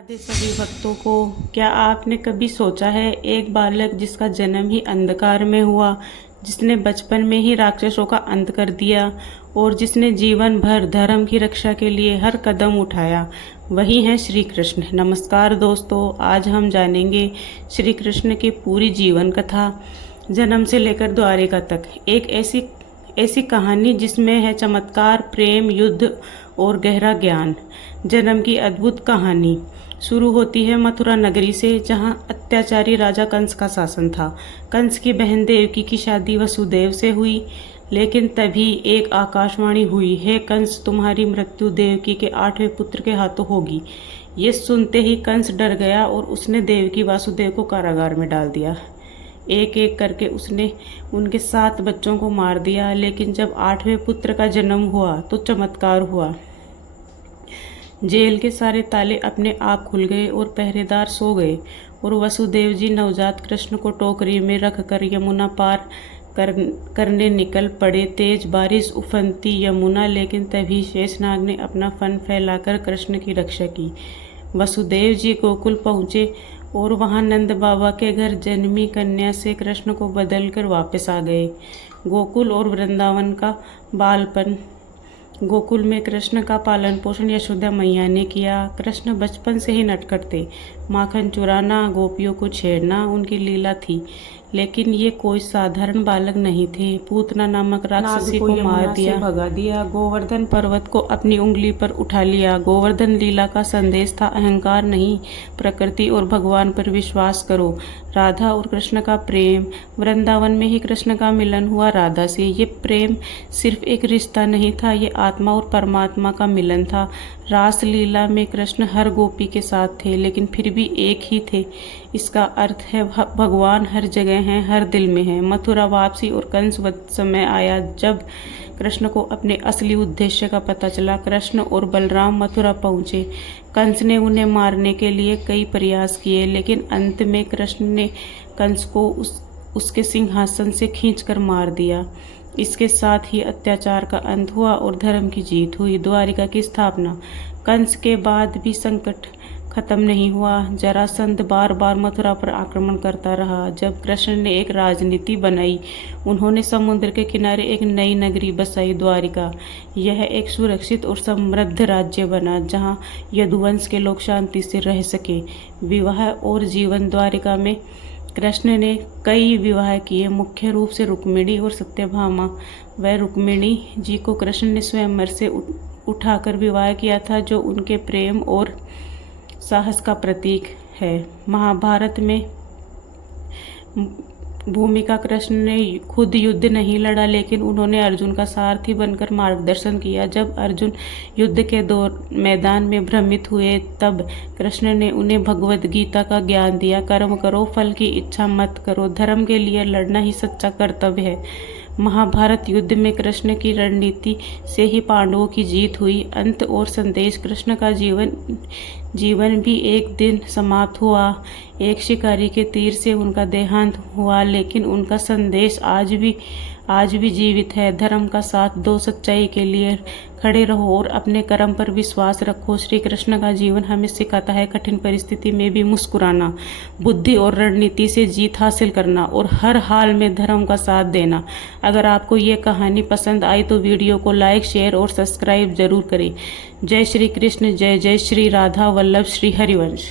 राधे सभी भक्तों को। क्या आपने कभी सोचा है, एक बालक जिसका जन्म ही अंधकार में हुआ, जिसने बचपन में ही राक्षसों का अंत कर दिया और जिसने जीवन भर धर्म की रक्षा के लिए हर कदम उठाया, वही हैं श्री कृष्ण। नमस्कार दोस्तों, आज हम जानेंगे श्री कृष्ण की पूरी जीवन कथा, जन्म से लेकर द्वारिका तक। एक ऐसी कहानी जिसमें है चमत्कार, प्रेम, युद्ध और गहरा ज्ञान। जन्म की अद्भुत कहानी शुरू होती है मथुरा नगरी से, जहां अत्याचारी राजा कंस का शासन था। कंस की बहन देवकी की शादी वसुदेव से हुई, लेकिन तभी एक आकाशवाणी हुई, हे कंस, तुम्हारी मृत्यु देवकी के 8वें पुत्र के हाथों होगी। ये सुनते ही कंस डर गया और उसने देवकी वासुदेव को कारागार में डाल दिया। एक एक करके उसने उनके 7 बच्चों को मार दिया। लेकिन जब 8वें पुत्र का जन्म हुआ तो चमत्कार हुआ। जेल के सारे ताले अपने आप खुल गए और पहरेदार सो गए, और वसुदेव जी नवजात कृष्ण को टोकरी में रखकर यमुना पार करने निकल पड़े। तेज बारिश उफनती यमुना, लेकिन तभी शेषनाग ने अपना फन फैलाकर कृष्ण की रक्षा की। वसुदेव जी गोकुल पहुँचे और वहां नंद बाबा के घर जन्मी कन्या से कृष्ण को बदलकर वापस आ गए। गोकुल और वृंदावन का बालपन। गोकुल में कृष्ण का पालन पोषण यशोदा मैया ने किया। कृष्ण बचपन से ही नटखट थे। माखन चुराना, गोपियों को छेड़ना उनकी लीला थी। लेकिन ये कोई साधारण बालक नहीं थे। पूतना नामक राक्षसी को मार दिया, भगा दिया, गोवर्धन पर्वत को अपनी उंगली पर उठा लिया। गोवर्धन लीला का संदेश था, अहंकार नहीं, प्रकृति और भगवान पर विश्वास करो। राधा और कृष्ण का प्रेम। वृंदावन में ही कृष्ण का मिलन हुआ राधा से। ये प्रेम सिर्फ एक रिश्ता नहीं था, ये आत्मा और परमात्मा का मिलन था। रास लीला में कृष्ण हर गोपी के साथ थे, लेकिन फिर भी एक ही थे। इसका अर्थ है भगवान हर जगह हैं, हर दिल में है। मथुरा वापसी और कंस वध समय आया जब कृष्ण को अपने असली उद्देश्य का पता चला। कृष्ण और बलराम मथुरा पहुँचे। कंस ने उन्हें मारने के लिए कई प्रयास किए, लेकिन अंत में कृष्ण ने कंस को उसके सिंहासन से खींचकर मार दिया। इसके साथ ही अत्याचार का अंत हुआ और धर्म की जीत हुई। द्वारिका की स्थापना। कंस के बाद भी संकट खत्म नहीं हुआ। जरासंध बार बार मथुरा पर आक्रमण करता रहा। जब कृष्ण ने एक राजनीति बनाई, उन्होंने समुद्र के किनारे एक नई नगरी बसाई, द्वारिका। यह एक सुरक्षित और समृद्ध राज्य बना, जहां यदुवंश के लोग शांति से रह सके। विवाह और जीवन। द्वारिका में कृष्ण ने कई विवाह किए, मुख्य रूप से रुक्मिणी और सत्यभामा। वह रुक्मिणी जी को कृष्ण ने स्वयंवर से उठाकर विवाह किया था, जो उनके प्रेम और साहस का प्रतीक है। महाभारत में भूमिका। कृष्ण ने खुद युद्ध नहीं लड़ा, लेकिन उन्होंने अर्जुन का सारथी बनकर मार्गदर्शन किया। जब अर्जुन युद्ध के मैदान में भ्रमित हुए, तब कृष्ण ने उन्हें भगवद गीता का ज्ञान दिया। कर्म करो, फल की इच्छा मत करो, धर्म के लिए लड़ना ही सच्चा कर्तव्य है। महाभारत युद्ध में कृष्ण की रणनीति से ही पांडवों की जीत हुई। अंत और संदेश। कृष्ण का जीवन भी एक दिन समाप्त हुआ। एक शिकारी के तीर से उनका देहांत हुआ, लेकिन उनका संदेश आज भी जीवित है। धर्म का साथ दो, सच्चाई के लिए खड़े रहो और अपने कर्म पर विश्वास रखो। श्री कृष्ण का जीवन हमें सिखाता है कठिन परिस्थिति में भी मुस्कुराना, बुद्धि और रणनीति से जीत हासिल करना और हर हाल में धर्म का साथ देना। अगर आपको ये कहानी पसंद आई तो वीडियो को लाइक, शेयर और सब्सक्राइब जरूर करें। जय श्री कृष्ण, जय जय श्री राधा वल्लभ श्री हरिवंश।